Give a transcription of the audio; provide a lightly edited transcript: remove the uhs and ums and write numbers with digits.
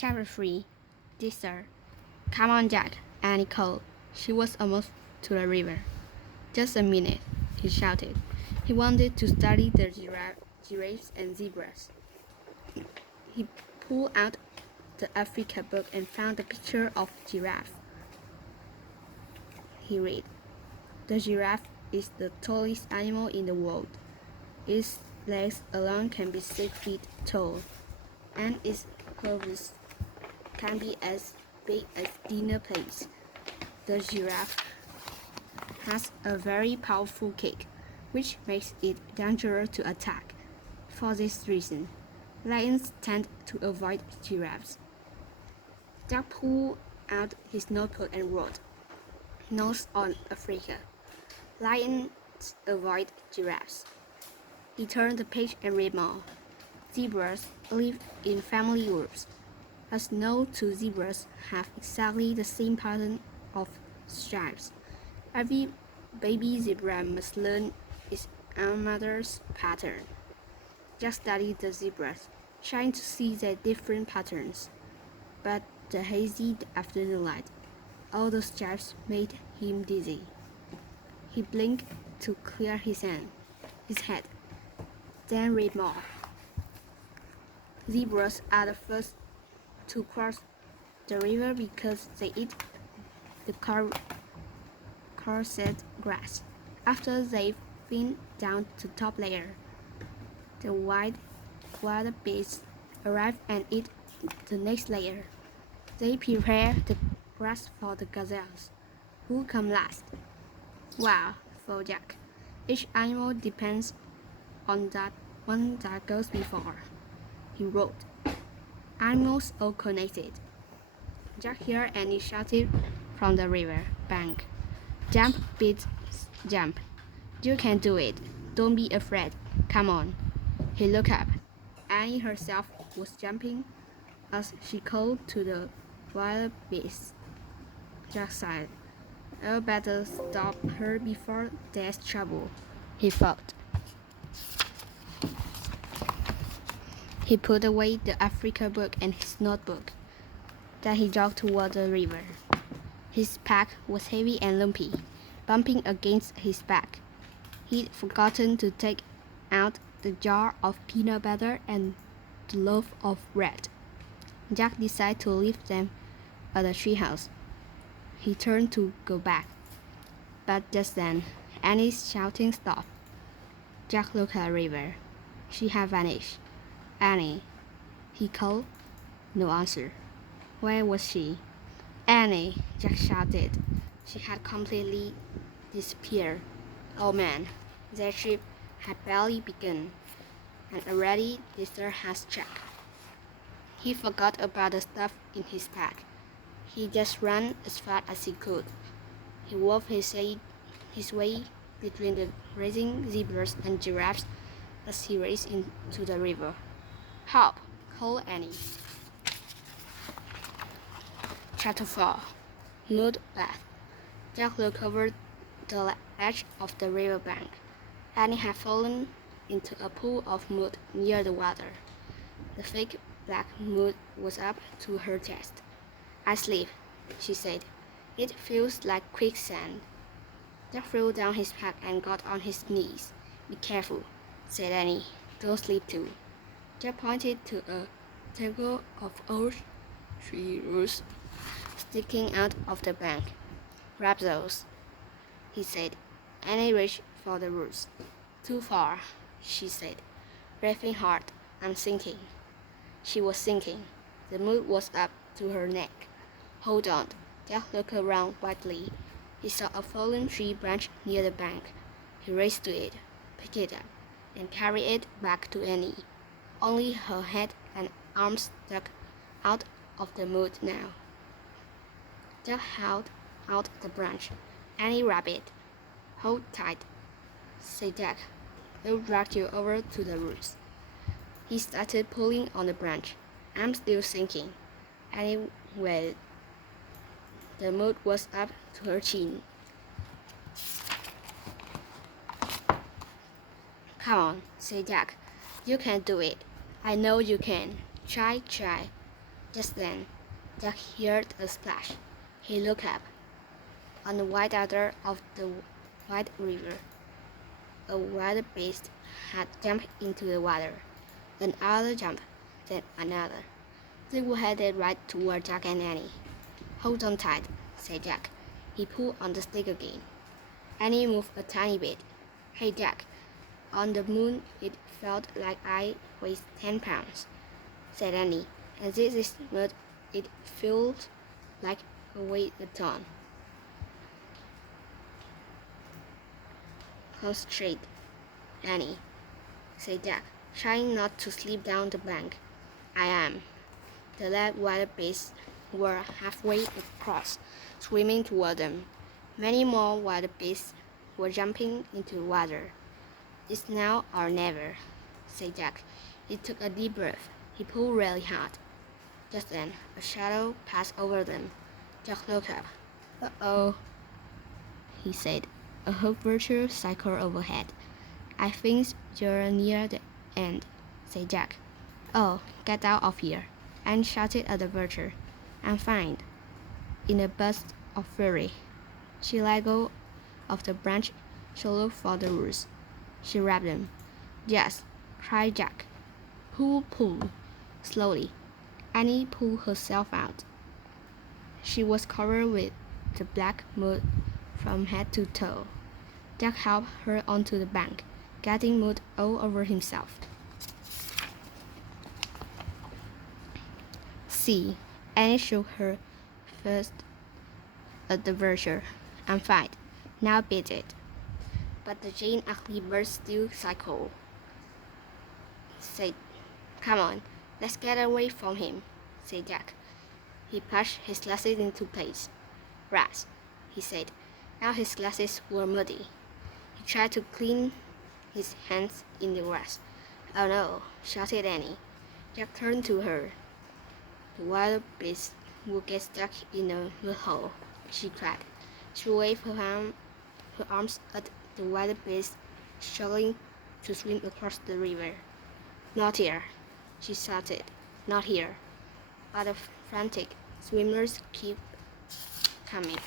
Chapter 3 Dessert. Come on, Jack, Annie called. She was almost to the river. Just a minute, he shouted. He wanted to study the giraffes and zebras. He pulled out the Africa book and found a picture of a giraffe. He read, "The giraffe is the tallest animal in the world. Its legs alone can be 6 feet tall, and its hooves can be as big as dinner plates. The giraffe has a very powerful kick, which makes it dangerous to attack. For this reason, lions tend to avoid giraffes." Jack pulled out his notebook and wrote, "Notes on Africa. Lions avoid giraffes." He turned the page and read more. Zebras live in family groups, as no two zebras have exactly the same pattern of stripes. Every baby zebra must learn its mother's pattern. Jack studied the zebras, trying to see their different patterns. But the hazy afternoon light, all the stripes made him dizzy. He blinked to clear his head, then read more. Zebras are the first to cross the river because they eat the coarset grass. After they've been down to the top layer, the wild beasts arrive and eat the next layer. They prepare the grass for the gazelles, who come last. Wow, thought Jack. Each animal depends on that one that goes before. He wrote, "Animals all connected." Jack heard Annie shouted from the river bank. "Jump, Pete, jump. You can do it. Don't be afraid. Come on." He looked up. Annie herself was jumping as she called to the wild beasts. Jack sighed. "I'll better stop her before there's trouble," he thought. He put away the Africa book and his notebook. Then he jogged toward the river. His pack was heavy and lumpy, bumping against his back. He'd forgotten to take out the jar of peanut butter and the loaf of bread. Jack decided to leave them at the treehouse. He turned to go back, but just then, Annie's shouting stopped. Jack looked at the river. She had vanished. "Annie," he called. No answer. Where was she? "Annie!" Jack shouted. She had completely disappeared. Oh man, their trip had barely begun, and already Dessert had struck. He forgot about the stuff in his pack. He just ran as fast as he could. He wove his way between the racing zebras and giraffes as he raced into the river. "Help!" called Annie. Chapter 4 Mud Bath. Jack looked over the edge of the river bank. Annie had fallen into a pool of mud near the water. The thick black mud was up to her chest. "I slip," she said. "It feels like quicksand." Jack threw down his pack and got on his knees. "Be careful," said Annie. "Don't slip too." Jack pointed to a tangle of old tree roots sticking out of the bank. "Grab those," he said. Annie reached for the roots. "Too far," she said, breathing hard. "I'm sinking." She was sinking. The mud was up to her neck. "Hold on." Jack looked around wildly. He saw a fallen tree branch near the bank. He raced to it, picked it up, and carried it back to Annie. Only her head and arms stuck out of the mud now. Jack held out the branch. Annie grabbed it. "Hold tight," said Jack. "I'll drag you over to the roots." He started pulling on the branch. "I'm still sinking." Annie wailed. The mud was up to her chin. "Come on," said Jack. "You can do it. I know you can. Try." Just then, Jack heard a splash. He looked up. On the white water of the wide river, a wild beast had jumped into the water. Another jump, then another. They were headed right toward Jack and Annie. "Hold on tight," said Jack. He pulled on the stick again. Annie moved a tiny bit. "Hey, Jack, on the moon it felt like I weighed 10 pounds," said Annie. "And this is mud, it feels like I weigh a ton." "Concentrate, Annie," said Jack, trying not to slip down the bank. "I am." The lad wild beasts were halfway across, swimming toward them. Many more wild beasts were jumping into the water. "It's now or never," said Jack. He took a deep breath. He pulled really hard. Just then, a shadow passed over them. Jack looked up. "Uh-oh," he said. A hook vulture cycled overhead. "I think you're near the end," said Jack. "Oh, get out of here," Anne shouted at the vulture. "I'm fine." In a burst of fury, she let go of the branch. She looked for the roots. She grabbed them. "Yes," cried Jack. "Pull, pull." Slowly, Annie pulled herself out. She was covered with the black mud from head to toe. Jack helped her onto the bank, getting mud all over himself. "See," Annie shook her fist at the vulture. "I'm fine. Now beat it." But the giant ugly bird still cycled. Said, "Come on, let's get away from him," said Jack. He pushed his glasses into place. "Rats," he said. Now his glasses were muddy. He tried to clean his hands in the grass. "Oh no," shouted Annie. Jack turned to her. "The wild beast will get stuck in a mud hole," she cried. She waved her arms at the wild beast struggling to swim across the river. "Not here," she shouted. "Not here." But the frantic swimmers kept coming.